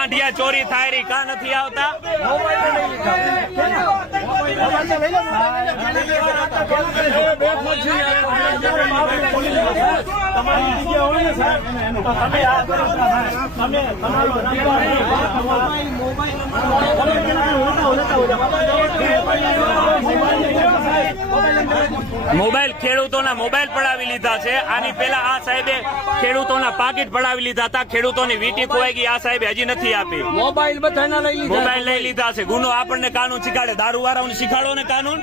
વાંઢિયા ચોરી થાય રહી કા નથી આવતા? મોબાઈલ ખેડૂતોના મોબાઈલ પડાવી લીધા છે. આની પેલા આ સાહેબે ખેડૂતોના પાકીટ પડાવી લીધા હતા. ખેડૂતોની વીટી ખોવાઈ ગઈ, આ સાહેબે હજી નથી આપી. મોબાઈલ બધાના મોબાઈલ લઈ લીધા છે. ગુનો આપણને કાનૂન શીખાડે, દારૂ વાળાઓને શીખાડો ને કાનૂન.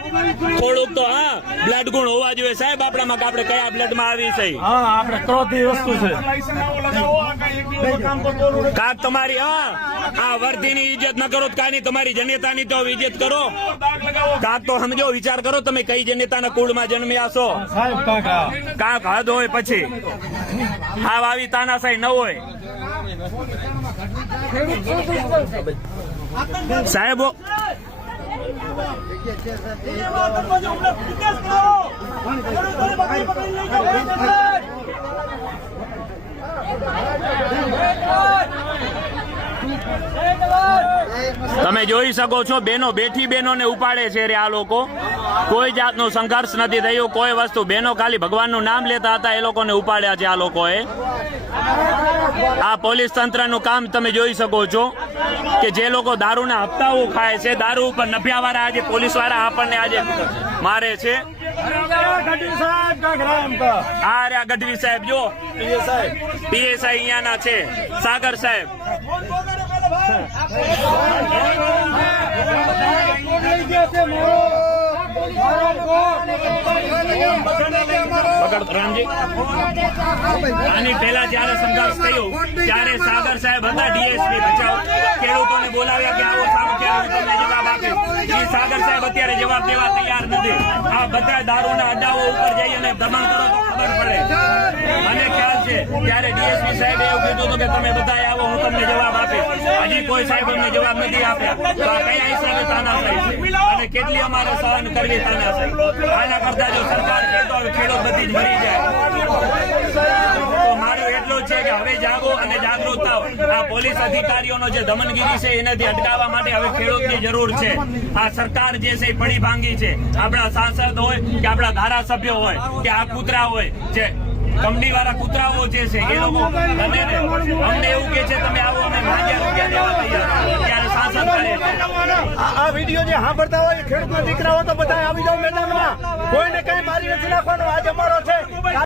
થોડુંક તો હા બ્લડ ગુણ હોવા જોઈએ સાહેબ આપણામાં, આપણે કયા બ્લડ માં આવી છે. હા આપણે ક્રોધી વસ્તુ છે. કાક તમારી આ વર્ધીની ઇજ્જત ન કરો કાની, તમારી જનેતાની તો ઇજ્જત કરો. કાક તો સમજો, વિચાર કરો તમે કઈ જનેતાના કુળમાં જન્મ્યા છો. કાક હદ હોય પછી હાવ આવી તાનાશાહી ન હોય સાહેબો. તમે જોઈ શકો છો બેનો બેઠી બહેનોને ઉપાડે છે રે આ લોકો. કોઈ જાતનો સંઘર્ષ નથી થયો, કોઈ વસ્તુ. બહેનો ખાલી ભગવાનનું નામ લેતા હતા, એ લોકોને ઉપાડ્યા છે આ લોકોએ. આ પોલીસ તંત્રનું કામ તમે જોઈ શકો છો કે જે લોકો દારૂના હપ્તાઓ ખાય છે, દારૂ ઉપર નફિયા વાળા આજે પોલીસ વાળા આપણને આજે મારે છે. આ રહ્યા ગઢવી સાહેબ, જો પીએસઆઈ અહીંયાના છે, સાગર સાહેબ. આની પહેલા જયારે સંઘર્ષ થયો ત્યારે સાગર સાહેબ હતા ડીએસપી બચાવ, ખેડૂતોને બોલાવ્યા કે આવો સારું તમને જવાબ આપે. એ સાગર સાહેબ અત્યારે જવાબ દેવા તૈયાર નથી. આ બધા દારૂના અડ્ડાઓ ઉપર જઈ અને દબાણ કરો તો ખબર પડે. મને ખ્યાલ છે ત્યારે ડીએસપી સાહેબ એવું કીધું હતું કે તમે બધા આવો, હું તમને જવાબ આપીશ. હજી કોઈ સાહેબ અમને જવાબ નથી આપ્યા. તો આ કયા હિસાબે તાનાશાહી છે અને કેટલી અમારે સહન કરવી તાનાશાહી? આના કરતા જો સરકાર કહેતો હવે ખેડૂત બધી જ મરી જાય. તો મારું એટલું જ છે કે હવે જાગો અને જાગૃત થાઓ. આ પોલીસ અધિકારીઓનો જે દમનગીરી છે એનાથી અટકાવવા માટે હવે ખેડૂતની જરૂર છે. આ સરકાર જે છે એ પડી ભાંગી છે. આપણા સાંસદ હોય કે આપણા ધારાસભ્યો હોય કે આ કૂતરા હોય, જે કંપની વાળા કૂતરાઓ જે છે એ લોકો અમને એવું કે છે તમે આવો, અમે ₹1000 દેવા તૈયાર. ત્યારે સાંસદ કરે છે. આ વિડીયો જે સાંભળતા હોય ખેડૂતના દીકરાઓ તો બધા આવી જાવ મેદાનમાં. કોઈને કઈ મારી નથી નાખવાનો. આજ અમારો છે.